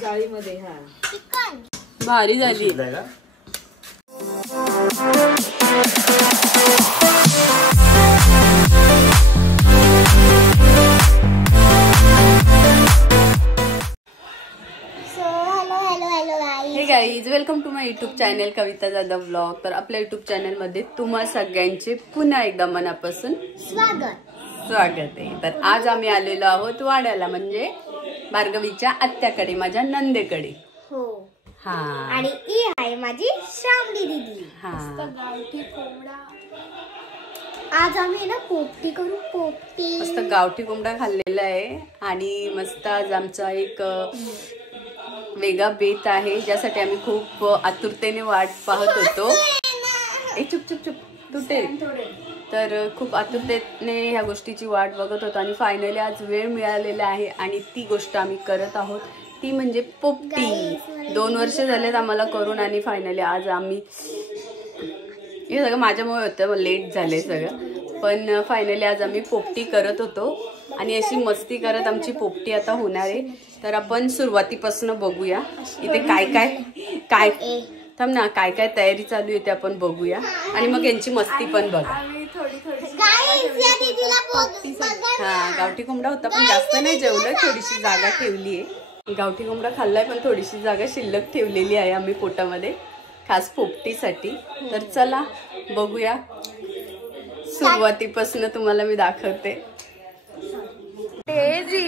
जाळीमध्ये भारी झाली. Hey guys, welcome to my YouTube channel Kavita Jadhav blog. तर आपल्या युट्यूब चॅनल मध्ये तुम्हा सगळ्यांचे पुन्हा एकदा मनापासून स्वागत आहे. तर आज आम्ही आलेलो आहोत वाड्याला, म्हणजे भार्गवीच्या आत्याकडे, माझ्या नंदेकडे. हो हा, आणि ही आहे माझी श्रावणी दीदी. हा, गावठी कोंबडा. आज आम्ही ना पोपटी करू. पोपटी मस्त गावठी कोंबडा खाल्लेला आहे. आणि मस्त आज आमचा एक वेगळा बेत आहे, ज्यासाठी आम्ही खूप आतुरतेने वाट पाहत होतो. चुप चुप चुप तुटे. तर खूप आतुरतेने ह्या गोष्टीची वाट बघत होतो आणि फायनली आज वेळ मिळालेला आहे आणि ती गोष्ट आम्ही करत आहोत. ती म्हणजे पोपटी. 2 वर्ष झालेत आम्हाला करून आणि फायनली आज आम्ही, हे सगळं माझ्यामुळे होतं, लेट झाले सगळं, पण फायनली आज आम्ही पोपटी करत होतो आणि अशी मस्ती करत आमची पोपटी आता होणार आहे. तर आपण सुरुवातीपासून बघूया इथे काय थांब ना, काय काय तयारी चालू आहे ते आपण बघूया आणि मग यांची मस्ती पण बघा. हा, गावठी कोंबडा होता पण जास्त नाही जेवलं, थोडीशी जागा ठेवली आहे. गावठी कोंबडा खाल्लाय पण थोडीशी जागा शिल्लक ठेवलेली आहे आम्ही पोटामध्ये, खास पोपटीसाठी. तर चला बघूया, सुरुवातीपासून तुम्हाला मी दाखवते. डेजी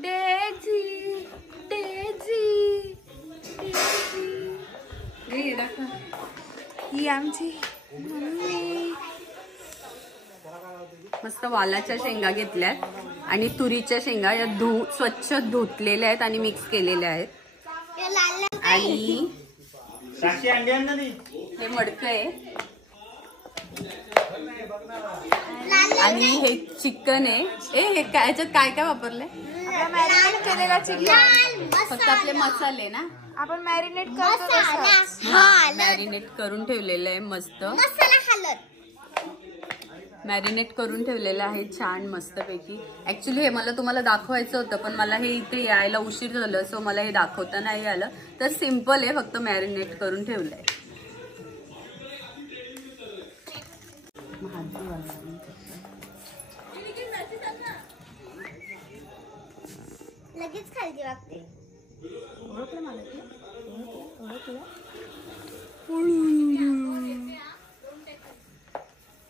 डेजी डेजी डेजी ही आमची मम्मी. मस्त वालाच्या शेंगा घेतल्यात आणि तुरीच्या शेंगा या स्वच्छ धुतलेल्या आहेत आणि मिक्स केलेल्या आहेत. आणि हे मडकं आहे आणि हे चिकन आहे. हे काय, याच्यात काय काय वापरलंय? मॅरिनेट केलेला चिकन. फक्त आपले मसाले ना, आपण मॅरिनेट करतो. मॅरिनेट करून ठेवलेलं आहे मस्त. मॅरिनेट करून ठेवलेलं आहे छान मस्त पैकी. ऍक्च्युली हे मला तुम्हाला दाखवायचं होतं पण मला हे इथे यायला उशीर झालं, सो मला हे दाखवता नाही आलं. तर सिम्पल आहे, फक्त मॅरिनेट करून ठेवलंय. लगेच खाली वागते.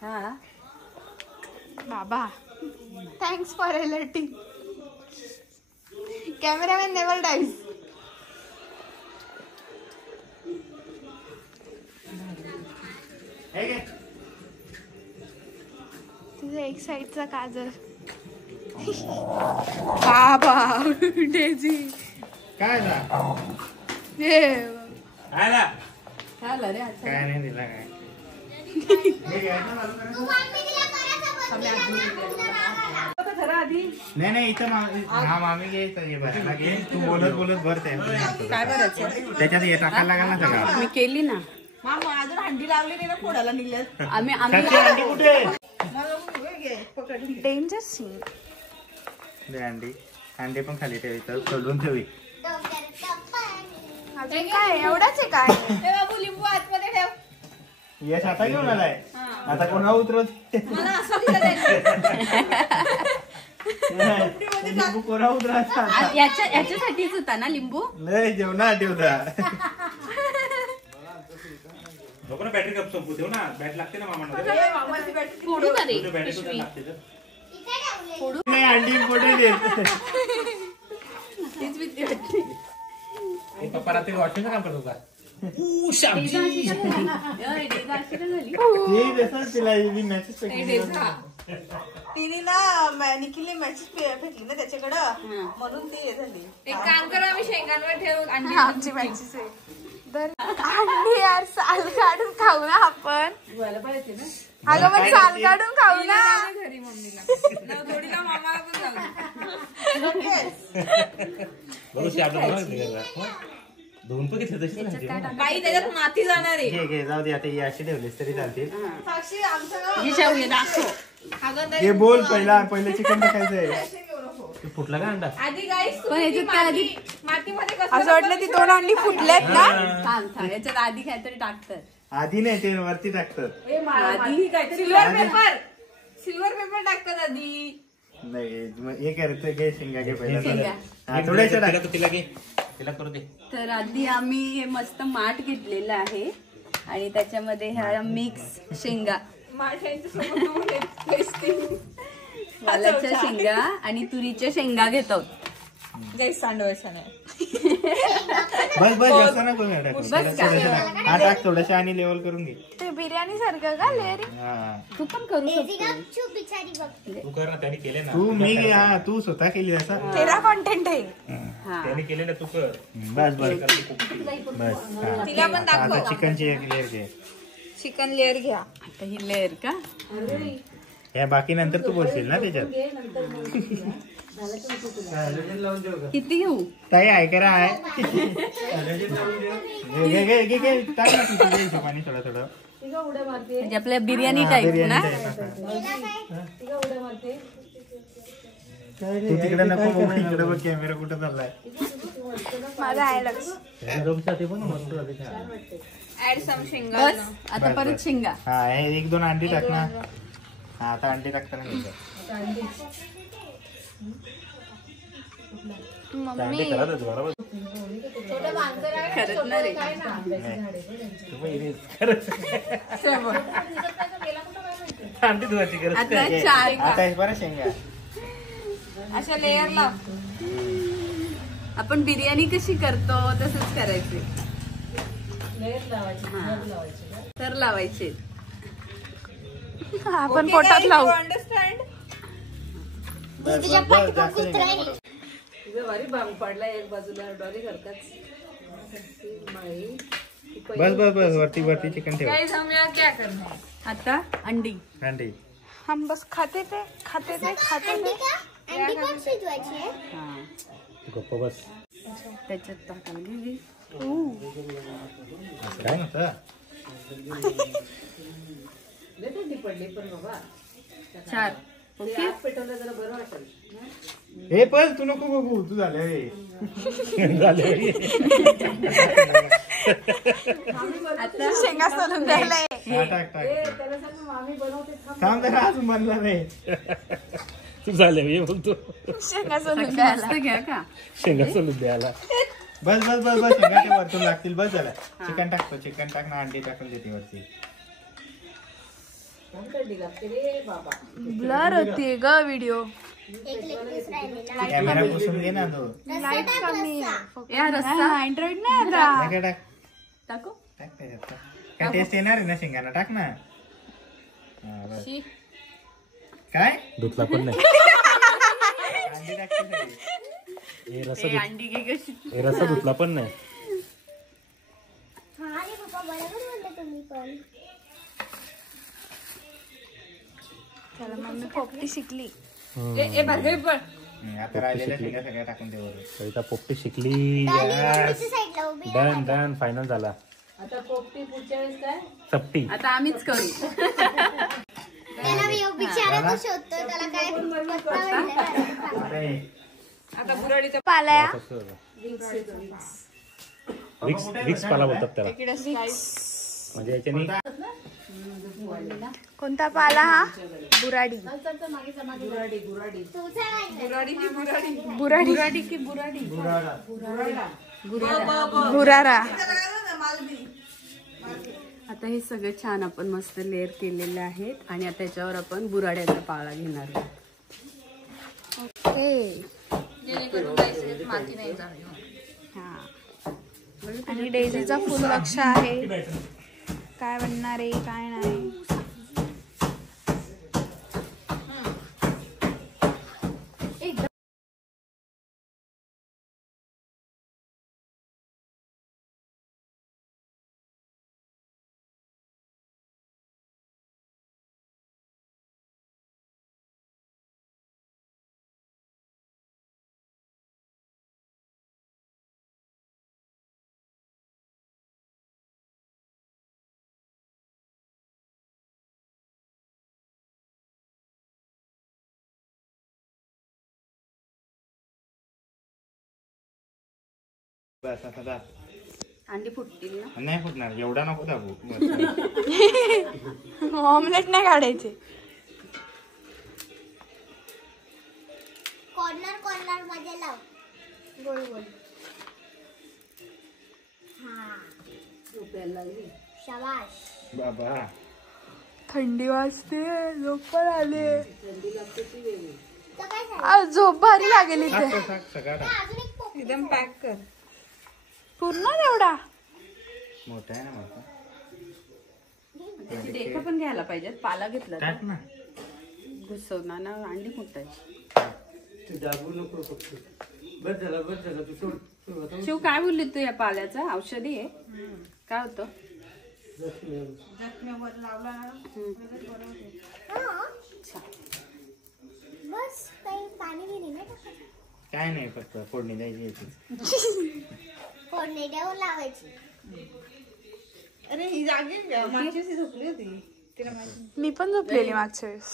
हा बाबा, thanks for alerting. Cameraman never dies. तुझं एक साईडचा काजल. बाबा डेजी काय नाही दिला काय. नाही इथं हा मामी घे, तू बोलत भरते काय करायचं त्याच्यात हे टाकायला लागेल ना सगळं. मी केली ना. अजून हंडी लावली नाही ना, फोडायला निघल्यात. अंडी कुठे? Danger scene. अंडी पण खाली ठेवी, तर सोडून ठेवी. अजून काय एवढाच आहे काय? बाबू लिंबू आतमध्ये ठेव. यश आता घेऊन आलाय, आता कोणा उतरत लिंबू कोणा उतरत. याच्यासाठीच होता ना लिंबू. लय जेवणासाठी होता. बॅटरी कप संपू देऊ ना, बॅट लागते ना मामाला. फोडू का रे? नाही अंडी फोडी देत. तीच भीती वाटते. पप्पा रात्री वॉशिंगचं काम करतो का? तिने ना निखिलने मॅसेज फेकली ना त्याच्याकडं, म्हणून ती झाली. एक काम करा, आम्ही शेंगांवर ठेवून आमची मॅसेज आहे. तर अंडी यार साल काढून खाऊ ना आपण. अगं पण साल काढून खाऊ ना. घरी मम्मीला जोडीला मामाला पण जाऊ. बरोबर ते आपलं बरोबर आहे का? दोन पण घेतले तशीच राहते ना. बाई त्याच्यात माती जाणार आहे. घे घे जाऊ दे आता ही अशी ठेवलीस तरी चालतील. साक्षी आमचं हे शेवगे दाखव. अगं हे बोल पहिलं चिकन टाकायचंय. ते फुटला का अंडा? आधी गाईस पण याच्यात काय आधी मातीमध्ये असं वाटलं ती 2 अंडी फुटलेत ना. थांब थांब याच्यात आधी काहीतरी टाकतात. आधी नाही ते वरती टाकतात. आधी काहीतरी सिल्वर पेपर टाकतात आधी. नाही मग हे करतं घे शेंगा घे पहिला. शेंगा. हा थोड्याशा टाक. तिला घे, तिला करू दे. तर आधी आम्ही हे मस्त माठ घेतलेलं आहे आणि त्याच्यामध्ये ह्या मिक्स शेंगा, माशांच्या सोबत टेस्टिंग वालाच्या शेंगा आणि तुरीच्या शेंगा घेतो. गाईस सांडवायचं नाही. बस बस जास्त नको टाकू. बस का? थोडंसं टाक. हा टाक थोडंसं आणि लेवल करून घे. ते बिर्याणी सारखं का लेअरिंग? हा तू पण करू डेझी शकतो. गपचूप बिचारी बघते. तू कर ना, त्याने केले ना. तू मी हा तू स्वतः केली असं. तेरा कॉन्टेंट आहे. हा त्याने केले ना, तू कर. बस बस बस हा. तिला पण दाखव. आता चिकनची एक लेअर घे. चिकन लेअर घ्या. आता ही लेअर का या बाकी नंतर तू बोलशील ना त्याच्यात. किती घेऊ? ताई ऐकरा आहे. घे घे घे घे टाक ना तू तुझ्या हिशोबाने थोडं थोडं. म्हणजे आपल्या बिर्याणी हा, टाईप बिर्याणी ना. टाईप, हा. तू तिकडे नको बघू, इकडे बघ कॅमेरा कुठं चाललाय. माझा आहे लक्ष. ते पण मस्त झाले छान. ऍड सम शेंगा. बस आता बस, परत बस. शेंगा. हा हे 1-2 अंडी टाक ना. हा आता अंडी टाकताना घ्यायचं. अंडे करा बरोबर. खरंच ना रे. तू पण इथे कर. अंडे धुवायची गरज आता काय? 4 आता हे बरं शेंगा. अशा लेअर लाव. आपण बिर्याणी कशी करतो तसंच करायचे. तर लावायचे. आपण पोटात लावू. अंडरस्टँड. बस, तुझ्या बस, पाठीवर जास्त कुत्रा शेंगा आहे. तुझं भारी भांग पडला एक बाजूला डॉली करतात. बस बस बस वरती वरती चिकन ठेव. गाइस हम यहाँ क्या करना है? आता अंडी. अंडी हम बस खाते थे अंडी का? अंडी पण शिजवायची आहे. हा गप्प बस. त्याच्यात टाकाल घे. काय नव्हतं. 4 ओके. हे पण तू नको बघू तू झालं रे. आता शेंगा सोलून द्यायला. हा, टाक टाक. थांब जरा अजून बनला नाही. तू झाले मी बोलतो. शेंगा सोलून जास्त घ्या का. शेंगा सोलून द्यायला. बस बस बस बस शेंगा ते वरतून लागतील. बस झालं. चिकन टाकतो चिकन टाक ना अंडी टाकून देते वरती. ब्लर होतीये ग व्हिडिओ. एक लेग पीस राहिलेला. कॅमेरा पुसून घे ना तो. रस्सा टाक, रस्सा. या रस्सा अँड्रॉइड नाही आता. टाक टाक टाकू. टाक त्याच्यात टाक. काय टेस्ट येणार आहे ना शेंगाना टाक ना. हा, बस. काय धुतला पण नाही. अंडी टाकते सगळी. हे रस्सा ए, अंडी घे कशी. हे रस्सा धुतला पण नाही. हा रे पप्पा बरोबर बोलले तुम्ही पण. चला मम्मी पोपटी शिकली. आता राहिलेल्या शेंगा सगळ्या टाकून दे वरून. कविता पोपटी शिकली. दुसऱ्या साईडला उभी आहे. डन डन फायनल झाला. आता पोपटी पुढच्या वेळेस काय. चपटी. आता आम्हीच करू. त्याला मी बिचारा तो शोधतोय त्याला काय पत्ता भेटला. अरे आता बुराडीचा पालाया. विक्स विक्स पाला बोलतात त्याला. म्हणजे याच्याने कोणता पाला हा? बुराडी. तुझा आहे. बुराडी की बुराडी. बुरारा. आता हे सगळं छान आपण मस्त लेअर केलेले आहेत आणि आता याच्यावर आपण बुराड्याचा पाळा घेणार आहोत. हा. आणि डेझीचा फुल लक्ष आहे काय बनणार आहे काय नाही. बस आता दाब. अंडी फुटतील ना. नाही फुटणार, एवढा नको दाबू. ऑमलेट नाही काढायचे. कॉर्नर कॉर्नर मध्ये लाव, गोल गोल. हा शाबाश. बाबा थंडी वाजते, झोप पण आले. तर काय झालं? आज झोप भारी लागेल इथे. सगळा अजून एक पोपटी. एकदम पॅक कर पूर्ण एवढा. मोठा आहे ना मोठा. त्याची देठं पण घ्यायला पाहिजेत. पाला घेतला टाक ना. घुसवणार ना अंडी फुटायची. शिव काय बोलली तू या पाल्याचं औषधी आहे? काय होतं? जखमेवर लावला ना. हा. बस काही पाणी बिणी नाही टाकायचं. काय नाही, फक्त फोडणी द्यायची याची. फोडणी देऊन लावायची. अरे ही जागी मागच्या दिवशी झोपली होती, तिला माहिती. मी पण झोपलेली मागच्या वेळेस.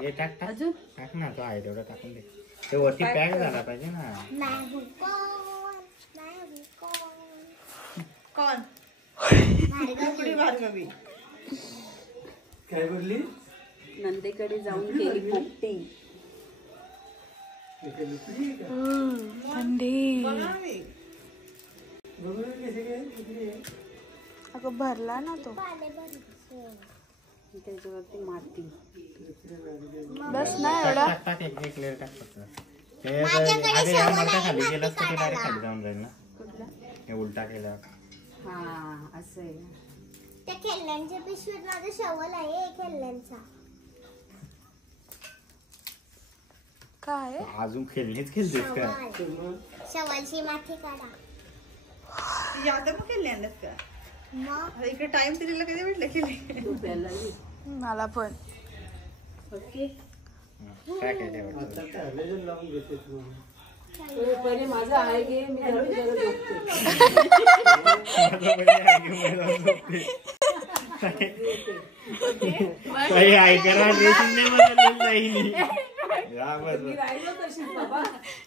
हे टाक टाक अजून टाक ना. तो आहे तेवढा टाकून दे. ते वरती पॅक झाला पाहिजे ना. नाही कोण, नाही कोण. कोण? भार्गवी. भार्गवी. नंदेकडे जाऊन केली पोपटी. थंडी. अगं भरला ना तो. पाले बरं. त्याच्यावरती माती. बस ना टाक एवढा. टाक टाक. एक लेअर टाक फक्त. ते अरे या मोठा खाली गेलास तर ते डायरेक्ट खाली जाऊन जाईल ना. कुठला? हे उलटा केला. हा असं आहे. त्या खेळण्यांच्या पिशवीत माझा शवल आहे खेळण्यांचा. काय अजून खेळणीच खेळतेस का? शवल. शवलची माती काढा. आता मग केले आणत का? मग इकडे टाइम दिलेला कधी भेटलं केले. तू प्यायला लागली. मला पण. ओके. काय काय ठेवायचं? पहिले माझं आहे की मी धरून झोपते. ऐकायला ड्रेसिंग नाही बदललेलं जाईल.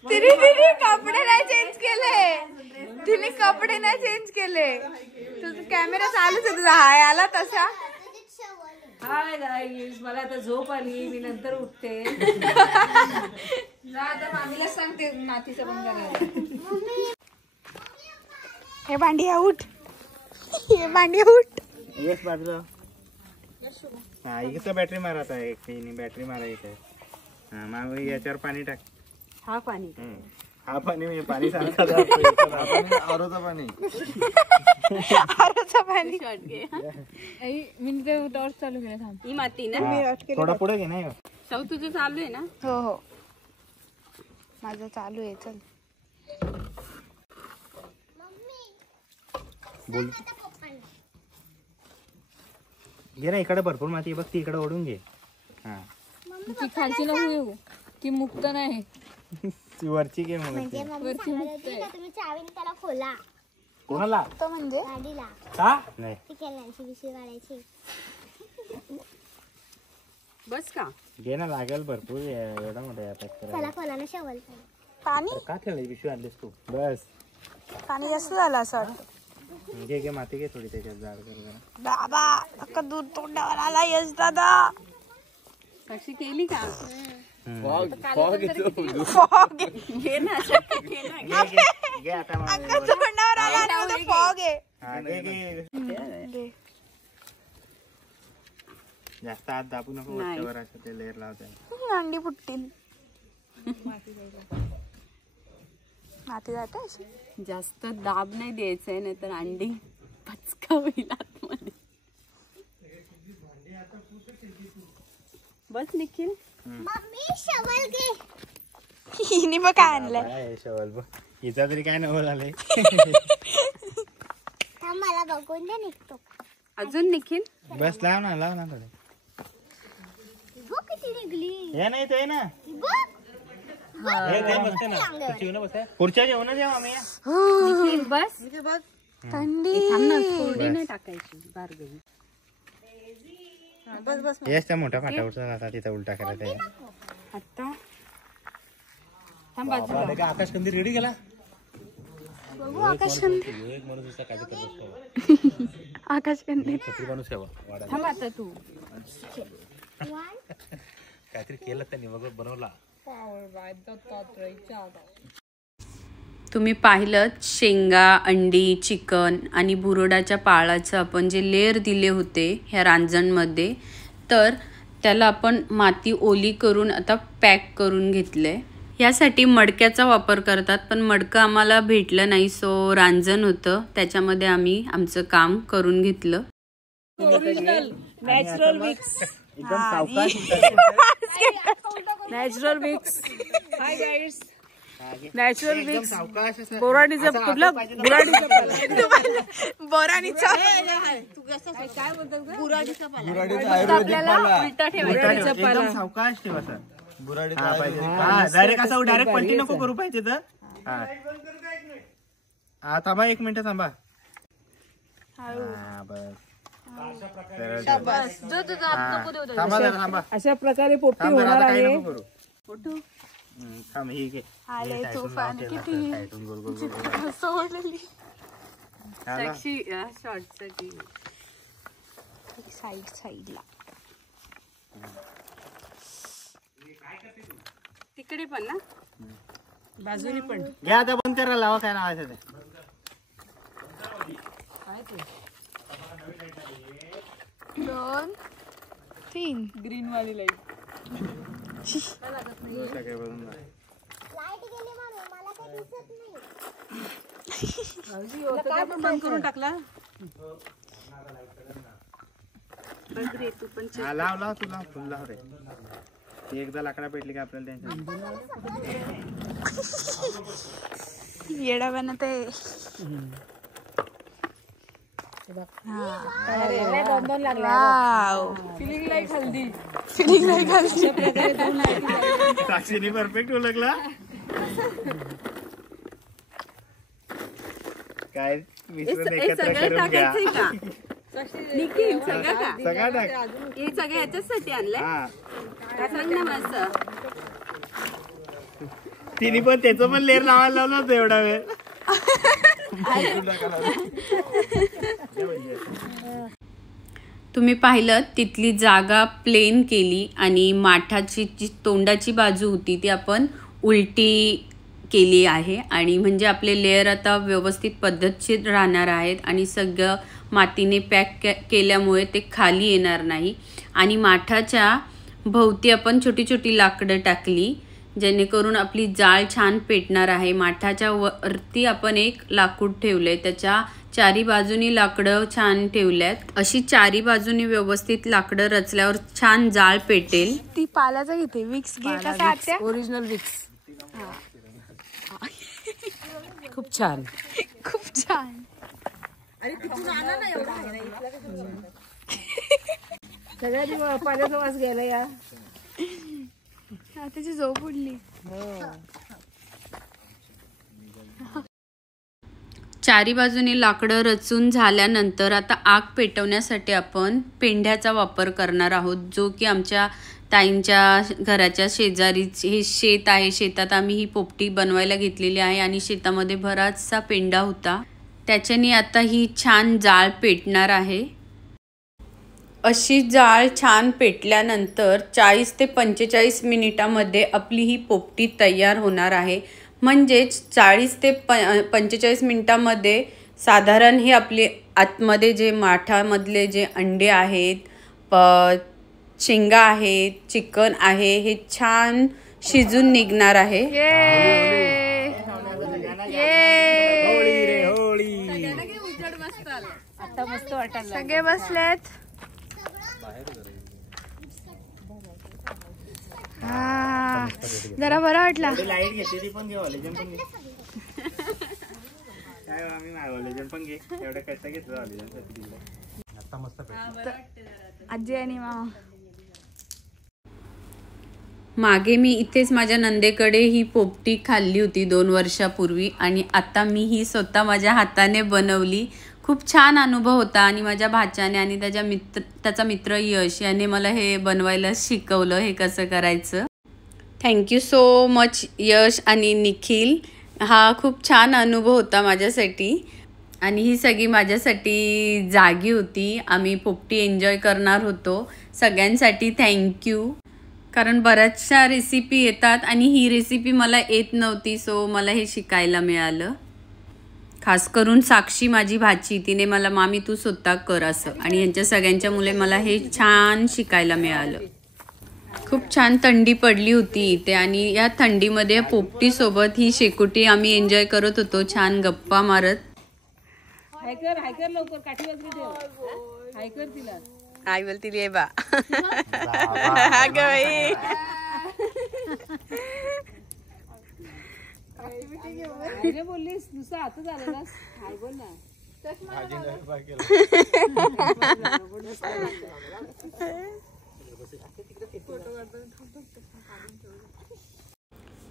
तिने कपडे नाही चेंज केले. तिने कपडे नाही चेंज केले. तुझा कॅमेरा चालूच आहे तुझा. हाय आला तसा. हाय गाईस, मला आता झोप आली. मी नंतर उठते. जा आता मामीला सांगते नातीचं बंद करायला. हे भांडी उठ. हे भांडी उठ. येस बाजूला. हा इथं बॅटरी मारत आहे. एक बॅटरी मारायची आहे. हा मग याच्यावर पाणी टाक. हा पाणी. हा पाणी पाणी सारखं आरोचा पाणी. आरोचं पाणी. मी टॉर्च चालू केला. थांब. ही माती ना. थोडा पुढे घे. नाही सौ तुझं चालू आहे ना? हो हो माझं चालू आहे. चल बोल. घे ना. इकडे भरपूर माती बघ. ती इकडे ओढून घे. हा ती खालची नको येऊ. ती मुक्त नाही. ती वरची घे. मग म्हणजे मम्मी सांगत होती का तुम्ही चावीने त्याला खोला कोणाला? तो म्हणजे गाडीला. का नाही? ती खेळण्यांची पिशवी काढायची. बस का? घे ना. लागेल भरपूर. एवढा मोठा पॅक चला करायला. खोला ना शवल. पाणी. का ठेवली पिशवी आणलीस तू? बस पाणी जास्त झालं असं वाटतं. घे घे. माती घे थोडी त्याच्यात. जाड कर जरा. बाबा अख्खा दूध तोंडावर आला. यश दादा. कशी केली का? फॉग. घे ना. घे आता मग. अख्खा तोंडावर आला आणि फॉग आहे. हा, घे घे. दे. जास्त हात दाबू नको. नाही. वरच्यावर असं ते लेअर लावता. अंडी फुटतील. माती जाते अशी. जास्त दाब नाही द्यायचंय, नाही तर अंडी पचका होईल आतमध्ये. बस निखिल. मम्मी शवल घे. हिने बघ काय आणलंय. काय शवल बघ. हिचा तरी काय नवल आलंय. थांब मला बघून दे निघतो. अजून निखिल. बस लाव ना. लाव ना थोडे. बघ किती निघली. हे नाही ते ना. बघ. पुढच्या जेवण जेव्हा आम्ही निखिल बस. थंडी. थांब ना. कोरडी नाही टाकायची. भार्गवी. बस बस. येस त्या मोठ्या फाट्यावरचा जाता तिथं उलटा करायचा आहे. आता थांब बाजूला. आकाश कंदील रेडी गेला. बघू आकाशकंदील. एक माणूस नुसता काय करत असतो. आकाशकंदील छत्री माणूस यावा वाड्यात. थांब आता तू. काहीतरी केलं त्यांनी वगैरे बनवला. तुम्ही पाहिलं शेंगा, अंडी, चिकन आणि बुरोडाच्या पाळाचं आपण जे लेयर दिले होते ह्या रांजणमध्ये, तर त्याला आपण माती ओली करून आता पॅक करून घेतले. यासाठी मडक्याचा वापर करतात, पण मडकं आम्हाला भेटलं नाही, सो रांजण होतं त्याच्यामध्ये आम्ही आमचं काम करून घेतलं. Natural mix. एकदम सावकाश. Natural mix. Hi guys. Natural mix. सावकाश असं. बोराणीचा कुठला बोराणीचा काय बोलतात आपल्याला उलटा ठेवायचा पाला. एकदम सावकाश ठेवा सर. डायरेक्ट असं डायरेक्ट पलटी नको करू पाहिजे तर. हा थांबा 1 मिनिट थांबा. थांबा थांबा. अशा प्रकारे पोपटी होणार आहे. थांब ही घे. आले तुफान किती सोडलेली साईडला तिकडे पण ना बाजूनी पण घ्या आता बंद करा. लावा काय लावायचं ते. 2 3 ग्रीन वाली लाईट. लाईट गेली मम्मी, मला काही दिसत नाही. काय पण बंद करून टाकला. लाव लाव तू लाव. फुल लाव रे. ती एकदा लाकडा पेटली का आपल्याला टेन्शन. येडा बनत आहे. फिलिंग लाईक हल्दी. फिलिंग लाईक हल्दी. साक्षीने परफेक्ट ओळखला. काय मिश्रण एकत्र करून घ्या. सगळं टाक. हे सगळं याच्यासाठी आणलंय. सांग ना मस्त. तिने पण त्याचं पण लेअर लावायला लावलं होतं एवढा वेळ. तुम्ही पाहिलं तिथली जागा प्लेन केली आणि माठाची जी तोंडाची बाजू होती ती आपण उलटी केली आहे. आणि म्हणजे आपले लेअर आता व्यवस्थित पद्धतशीर राहणार आहेत आणि सगळं मातीने पॅक केल्यामुळे ते खाली येणार नाही. आणि माठाच्या भोवती आपण छोटी छोटी लाकडं टाकली जेणेकरून आपली जाळ छान पेटणार आहे. माठाच्या वरती आपण एक लाकूड ठेवलंय, त्याच्या चारी बाजूनी लाकडं छान ठेवल्यात. अशी चारी बाजूनी व्यवस्थित लाकडं रचल्यावर छान जाळ पेटेल. ती पालाचा घेते. विक्स घे कसा आत्या. Original Vicks. खूप छान. खूप छान. सगळ्यांनी पाण्याचा वास घ्यायला या. त्याची झोप उडली. चारी बाजूने लाकडं रचून झाल्यानंतर आता आग पेटवण्यासाठी आपण पेंढ्याचा वापर करणार आहोत, जो की आमच्या ताईंच्या घराच्या शेजारीच हे शेत आहे. शेतात आम्ही ही पोपटी बनवायला घेतलेली आहे आणि शेतामध्ये बराचसा पेंढा होता. त्याच्याने आता ही छान जाळ पेटणार आहे. अशी जाळ छान पेटल्यानंतर 40 ते 45 मिनिटामध्ये आपली ही पोपटी तयार होणार आहे. म्हणजेच 40 ते 45 मिनिटामध्ये साधारण हे आपले आतमध्ये जे माठामधले जे अंडे आहेत, शेंगा आहेत, चिकन आहे, हे छान शिजून निघणार आहे. आता मस्त वाटायला सगळे बसलेत. जरा बरं वाटला. लाईट घेते ती पण घे. ऑलिजन पण घे. काय आम्ही ऑलिजन पण घे. एवढं कष्ट घेतलं ऑलिजन. आता मस्त आजी आणि मामा. मागे मी इथेच माझ्या नंदेकडे ही पोपटी खाल्ली होती 2 वर्षापूर्वी आणि आता मी ही स्वतः माझ्या हाताने बनवली. खूप छान अनुभव होता आणि माझ्या भाच्याने आणि त्याचा मित्र यश याने मला हे बनवायला शिकवलं, हे कसं करायचं. थँक्यू सो मच यश आणि निखिल. हा खूप छान अनुभव होता माझ्यासाठी आणि ही सगळी माझ्यासाठी जागी होती. आम्ही पोपटी एन्जॉय करणार होतो. सगळ्यांसाठी थँक्यू. कारण बऱ्याचशा रेसिपी येतात आणि ही रेसिपी मला येत नव्हती, सो मला हे शिकायला मिळालं. खास करून साक्षी माझी भाची, तिने मला मामी तू स्वतः कर असं, आणि यांच्या सगळ्यांच्या मुले मला हे छान शिकायला मिळालं. खूप छान थंडी पडली होती इथे आणि या थंडीमध्ये पोपटीसोबत ही शेकोटी आम्ही एन्जॉय करत होतो, छान गप्पा मारत. हायकर लवकर काठी वगैरे ठेव. हायकर तिला. आई बोलती ये बा अरे बोललीस नुसतं आता झालं ना. हाय बोल ना.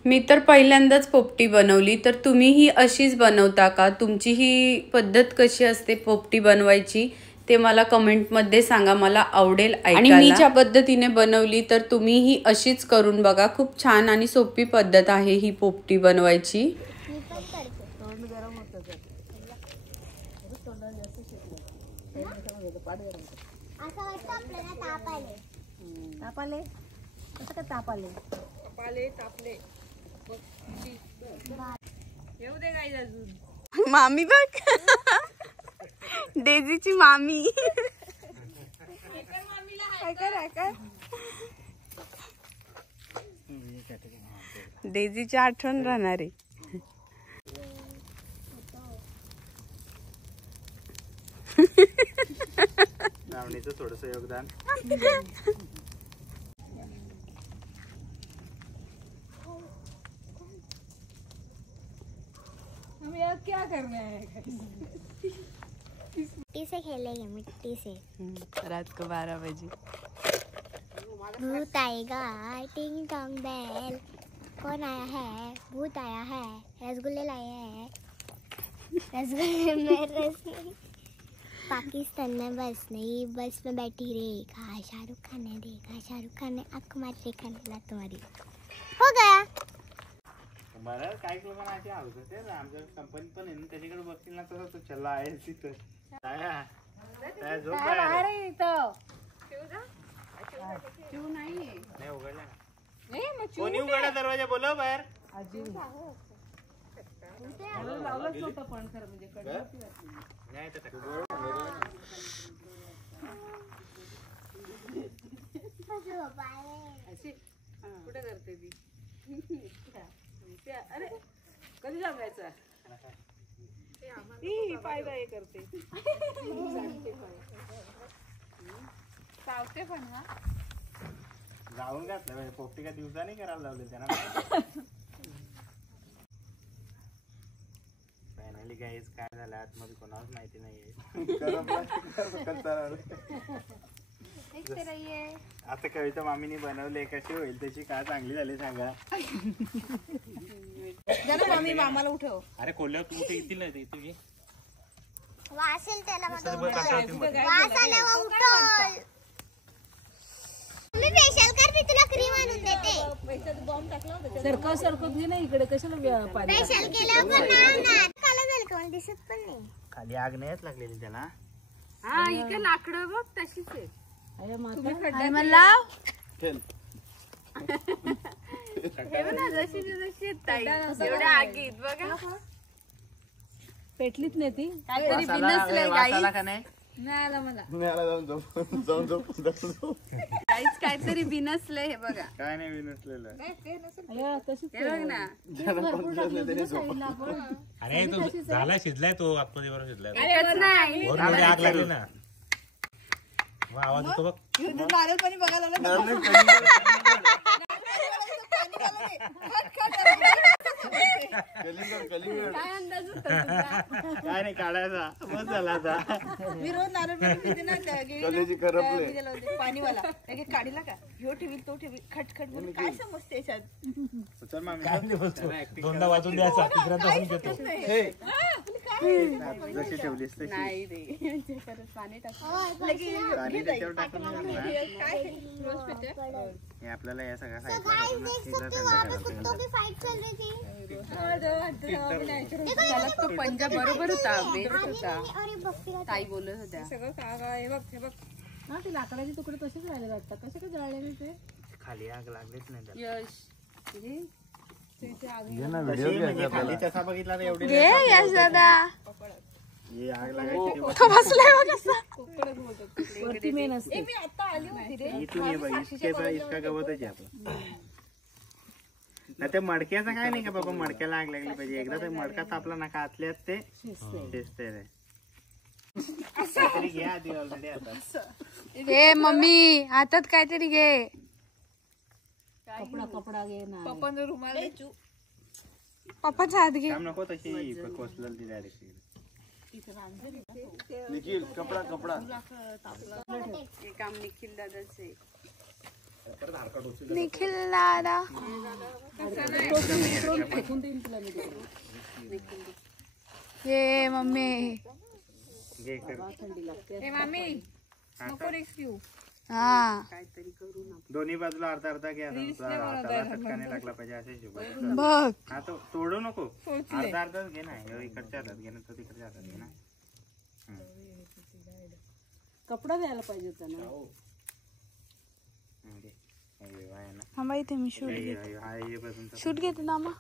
मी तर पहिल्यांदाच पोपटी बनवली, तर तुम्ही ही अशीच बनवता का? तुमची ही पद्धत कशी असते पोपटी बनवायची ते मला कमेंटमध्ये सांगा, मला आवडेल ऐकायला. आणि मी ज्या पद्धतीने बनवली तर तुम्ही ही अशीच करून बघा. खूप छान आणि सोपी पद्धत आहे ही पोपटी बनवायची. तापाले कसं काय तापाले तापले येऊ दे गाईज अजून. मामी बघ डेझीची मामी. डेझीची आठवण राहणार आहे. लावणीचं थोडस योगदान. क्या करना है? मिट्टी से खेलेंगे, मिट्टी से. रात को 12 बजे भूत आएगा टिंग टोंग बेल. कौन आया है? भूत आया है. रसगुल्ले लाए हैं. रसगुल्ले में रस नहीं. पाकिस्तान में बस नहीं, बस में बैठी रेखा. शाहरुख खान ने देखा, शाहरुख खान ने आँख मार रेखा निकला तुम्हारी. हो गया. बरं काही लोकांना अशी आवडत होते. आमच्या कंपनीत पण आहे ना, त्याच्याकडे बघतील ना तसं तो चल्ला आहे तिथं. झोप नाही उघडला. कोणी उघडला दरवाजा? बोलव बाहेर. लावलंच नव्हतं पण खरं म्हणजे नाही तर कुठे करते ती? अरे कधी लागायचा? पायदा हे करते चावते पण हा. जाऊन घातलं पोपटी का दिवसाने करायला लावले त्यांना. फायनली गाईज काय झालं आतमध्ये कोणालाच माहिती नाहीये. आता कविता मामीने बनवले, कशी होईल त्याची काय चांगली झाली सांगा. मामी मामाला उठव. अरे कोल्ह्यावर तू कुठे येतील नाही तुम्ही. वासेल त्याला वास आल्यावर उठल. मी फेशियल कर, मी तुला क्रीम आणून देते. सरकत घे ना इकडे. कशाला फेशियल केल्यावर पण नाही काला झालं, कोण दिसत पण नाही. खाली आग नाहीच लागलेली त्याला. हा इथे लाकडं बघ तशीच आहे. एवढ्या आगीत बघा पेटलीच नाही ती. काहीतरी बिनसलंय गाईस. नाही आला मला. गाईस काहीतरी बिनसलंय हे बघा. काय नाही विनसलेलं. हे बघ ना. अरे तो झाला शिजलाय, तो आतमध्ये बरोबर शिजलाय. नाही बरोबर आग लागली ना. मग आवाज येतो बघ. नारळ पाणी बघायला काय अंदाज होता? काय नाही काढायचा. मस्त झाला आता. मी रोज नारळ पाणी पिते ना. पाणीवाला काढीला का ह्यो ठेवील तो ठेवील खटखट म्हणून काय समजते याच्यात. चल मामी काय नाही बोलतो. दोनदा वाजून द्यायचा, तिसऱ्यांदा होऊन घेतो. जशी ठेवलीस तशी. नाही रे पाणी टाकून पाणी त्याच्यावर टाकून हे आपल्याला या सगळ्या फाइट चल रही थी. त्याला तो पंजा बरोबर होता, बेस्ट होता. ताई बोलत होत्या सगळं काळा हे बघ हे बघ. हा ते लाकडाचे तुकडे तसेच राहिले वाटतात. कसे काय जळले नाही ते? खाली आग लागलीच नाही त्याला. यश म्हणजे म्हणजे खाली तसा बघितला तर एवढी घे यश दादा. ही आग लागायची तो बसलाय बघ कसा. वरती मेन असते. इथून ये बघ, इतका गवतच आहे आपला. नाही ते मडक्याचं काय नाही का बाबा, मडक्याला आग लागली पाहिजे. एकदा ते मडका तापला ना का आतल्यात ते शिजते रे. काहीतरी घे आधी ऑलरेडी आता. हे मम्मी हातात काहीतरी घे. कपडा घे ना. पप्पाचा रुमाल. पप्पाचा हात घे. काम नको तशी कोसलल ती डायरेक्ट. निखिल कपडा हे काम निखिल दादाच आहे. निखिल दादा. फेकून देईन तुला मी तिकडे. हे मम्मी. घे कर. हे मम्मी नको रिस्क घेऊ. काहीतरी करू ना. दोन्ही बाजूला अर्धा अर्धा घ्या. हाताला चटका नाही लागला पाहिजे असे हिशोबाने. बघ. हा तो तोडू नको. अर्धा अर्धाच घे ना. इकडच्या हातात घे ना, तो तिकडच्या हातात घे ना. कपडा द्यायला पाहिजे होता ना. थांबा इथे मी शूट घेते थांबा.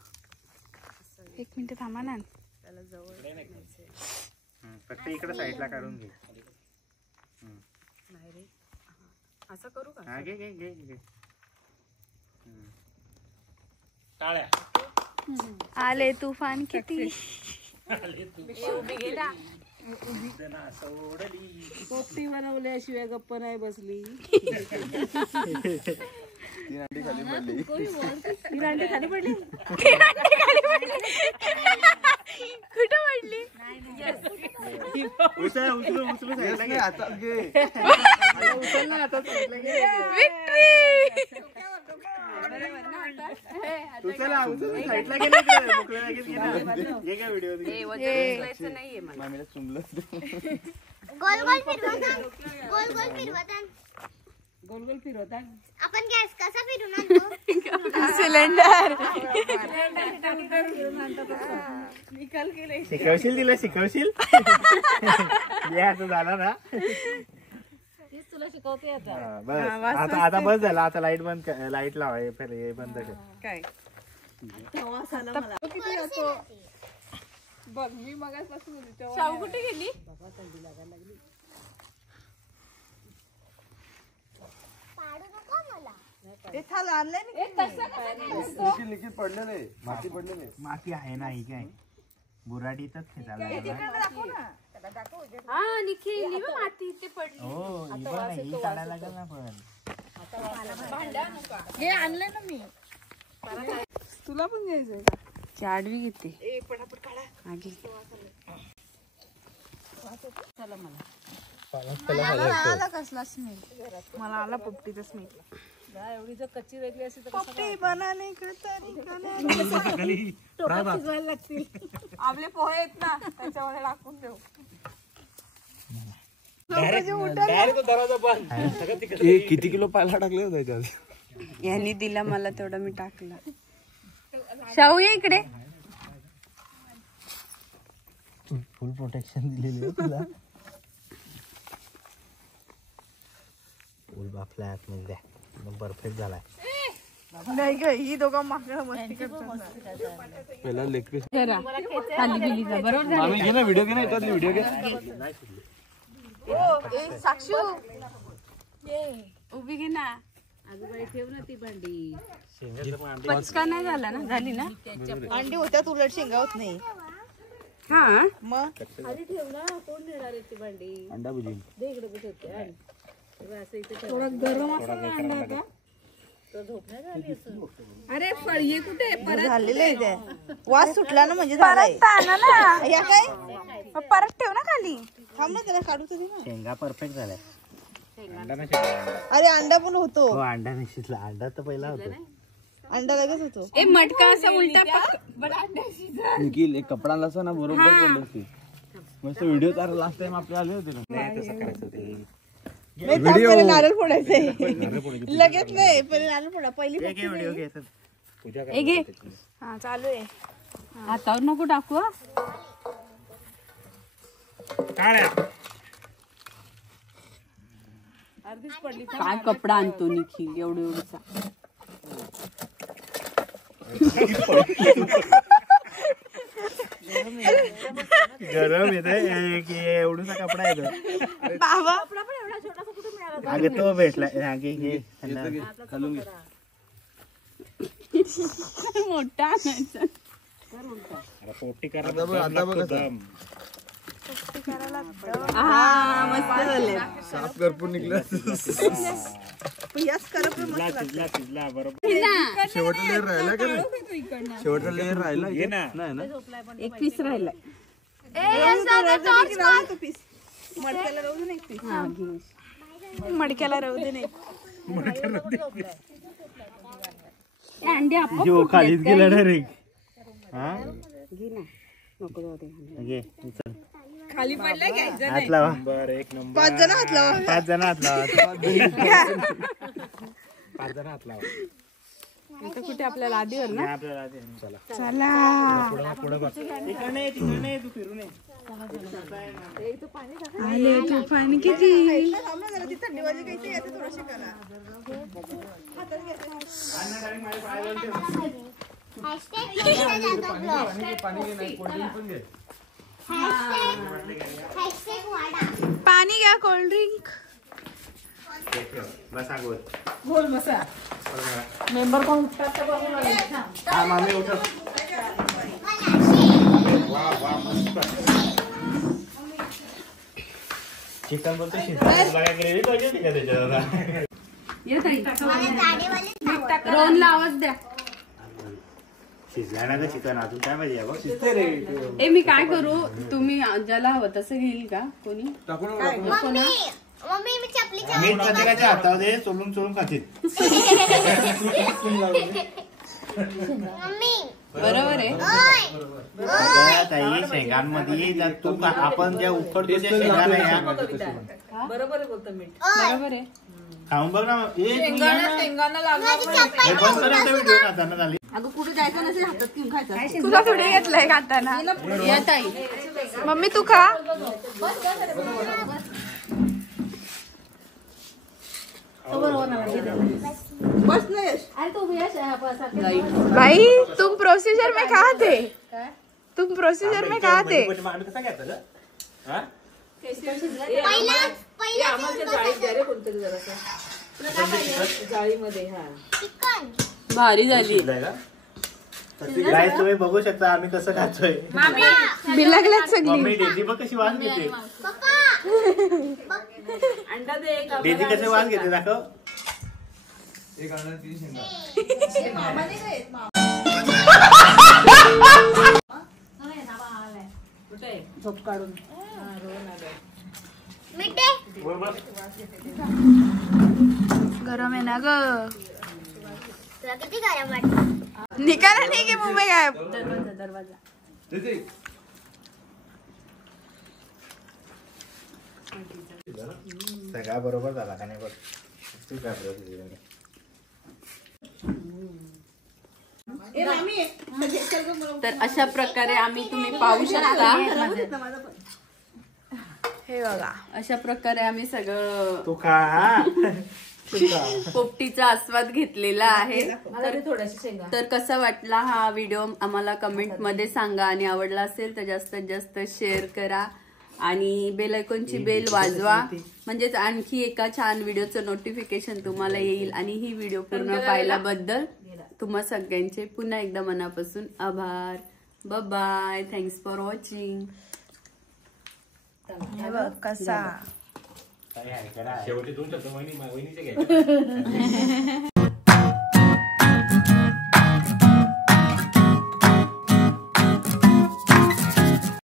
1 मिनिट थांबा ना. फक्त इकडे साईडला काढून घे. असं करू का? हा घे घे घे घे. टाळ्या. आले तुफान किती. पोपटी बनवल्याशिवाय गप्प नाही बसली. तीन अंडी खाली पडली. तीन अंडी खाली पडली. कुठं पडली. उचलू साईडला घे. आता घे. उचल ना आता साईडला घे. विक्ट्री. उचल साईडला घे ना. मोकळ्या जागेत घे ना. घे काय व्हिडिओ. हे वजन उचलायचं नाहीये मला. मामीला चुंबलं. गोल गोल फिरवता. गोल गोल फिरवता. गोल गोल फिरवता. आपण गॅस कसा फिरून आणतो. सिलेंडर. शिकवशील तिला शिकवशील. असं झालं ना. तुला शिकवते आता. बस आता बस झाला. आता लाईट बंद लाईट लावा. हे बंद कर. काय किती होतो बघ. मी मगाचपासून होती. शाहू कुठे गेली. पाडू नको मला. निखिल पडलेले. माती पडलेले. माती आहे ना. ही काय बुराटीतच खेळायला. हा निखिल ही बघ माती इथे पडली. हो ही पण ही काढायला लागेल ना. पण हे आणले ना मी. तुला पण घ्यायचंय का. चाडवी घेते. आगे चला मला आला कसला स्मेल. मला आला पोपटीचा स्मेल. एवढी जर कच्ची वेगळी असेल तर पोपटी बनाने का तरीका लागतील. आपले पोहे आहेत ना त्याच्यामध्ये टाकून देऊ. किती किलो पायला टाकले होते त्याच्यात. यांनी दिला मला तेवढा मी टाकला. शाहू ये इकडे. फुल प्रोटेक्शन दिलेली आहे तुला. फुल बाफला आतमध्ये परफेक्ट झालाय. नाही ग ही दोघं मागं मस्ती करतात. पहिला लेग पीस. बरोबर. मामी घे ना व्हिडिओ घे ना. येतात व्हिडिओ घे. साक्षू उभी घे ना. आजूबाई ठेव ना ती भांडी. पचका नाही झाला ना. झाली ना. अंडी होत्यात उलट शेंगावत नाही. हा मग आधी ठेव ना. कोण नेणार आहे ती भांडी. अंडा भुजी. दे इकडे बसवते. असं इथे थोडा गरम असं अंडा आता. तो झोप नाही झाली असं. अरे फळी कुठे परत झालेलं आहे ते. वास सुटला ना म्हणजे परत आणा ना. या काय परत ठेव ना खाली. थांब ना त्याला काढू तरी ना. शेंगा परफेक्ट झालाय. अरे अंडा पण होतो. हो अंडा नाही शिजला. अंडा तर पहिला होतो. अंडा लगेच होतो. ए मटका असा उलटा निखिल एक कपडा असं ना बरोबर बोललो ती. मस्त व्हिडिओ तर लास्ट टाइम आपले आले होते ना. नाही तसं करायचं ते. नारळ फोडायचंय. लगेच नाही पहिले नारळ फोडा. पहिली व्हिडिओ घ्यायचा. ए घे. हा चालू आहे. हातावर नको टाकू हा. काय कपडा आणतो निखिल एवढं एवढीचा. गरम येत एवढूसा कपडा येतो. बाबा अगं तो भेटला मोठा आणायचा. पोटी करायला हा मस्त झाले. साफ करपून निघलं. शिजला बरोबर. शेवटचा लेअर राहिला का नाही? शेवटचा लेअर राहिला नाही ना? एक पीस राहिलाय. मडक्याला राहू दे नाही. अंडे आपण जो खालीच गेला डायरेक्ट. हा घे ना. नको जाऊ दे. घे चल. खाली पडला घ्यायचं हात लावा. बरं एक नंबर. 5 जण हात लावा. 5 जण हात लावा. 5 जण हात लावा. आता कुठे आपल्याला आधीवर ना. आपल्याला चला चला पुढे बघ. तिकडे तू फिरून ये. आले तुफान किती. पाणी घ्या कोल्ड्रिंक. बसा गोल. बोल बसा. मेंबर कोण उठतात ते बघून आले. हा मामी उठ. चिकन बोलतो शिजवायला ग्रेव्ही पाहिजे होती का त्याच्यात. रोहनला आवाज द्या. शिजला ना ग चिकन अजून काय पाहिजे बघ. ए मी काय करू. तुम्ही ज्याला हवं तसं घेईल का कोणी. मम्मी मी चपली मीठ प्रत्येकाच्या हातावर दे. चोलून चोलून खातील. मम्मी बरोबर आहे. ताई शेंगांमध्ये जर तू आपण ज्या उकडतो त्या शेंगाला या बरोबर आहे बोलतो मीठ. बरोबर आहे. खाऊन बघ ना. शेंगांना लागला हे बंद करायचा व्हिडिओ खाताना झाली. अगं कुठे जायचं नसेल हातात घेऊन खायचं. तुझा थोडी घेतलाय खाताना. या ताई. मम्मी तू खा. बस नाही. भाई तुम प्रोसीजर में कहा थे. तुम प्रोसीजर में कहा थे. आम्हाला जाळीत द्या रे कोणतरी जरासं. जाळीमध्ये. हा भारी झाली. गाईस तुम्ही बघू शकता आम्ही कसं खातोय. बिलगल्यात सगळी. मम्मी डेझी बघ कशी वास घेते. अंडा दे एक. डेझी कसे वास घेते दाखव. एक आणा 3 शेंगा. कुठे झोप काढून. गरम आहे ना ग. तुला किती गरम वाटत. निकाला नाही की मुंबई गायब. दरवाजा. सगळा बरोबर झाला का नाही बघ. तू काय तर अशा प्रकारे आम्ही तुम्ही पाहू शकता. हे बघा अशा प्रकारे आम्ही सगळं तू खा. पोपटीचा आस्वाद घेतलेला आहे. थोड्याशी शेंगा. तर कसा वाटला हा व्हिडिओ आम्हाला कमेंट मध्ये सांगा. आणि आवडला असेल तर जास्तीत जास्त शेअर करा. आणि बेल आयकॉनची बेल वाजवा. म्हणजेच आणखी एका छान व्हिडिओचं नोटिफिकेशन तुम्हाला येईल. आणि ही व्हिडिओ पूर्ण पाहिल्याबद्दल तुम्हा सगळ्यांचे पुन्हा एकदा मनापासून आभार. बाय. Thanks for watching. हे बघ कसा. शेवटी तुमच्या वहिनीचे घ्यायचे.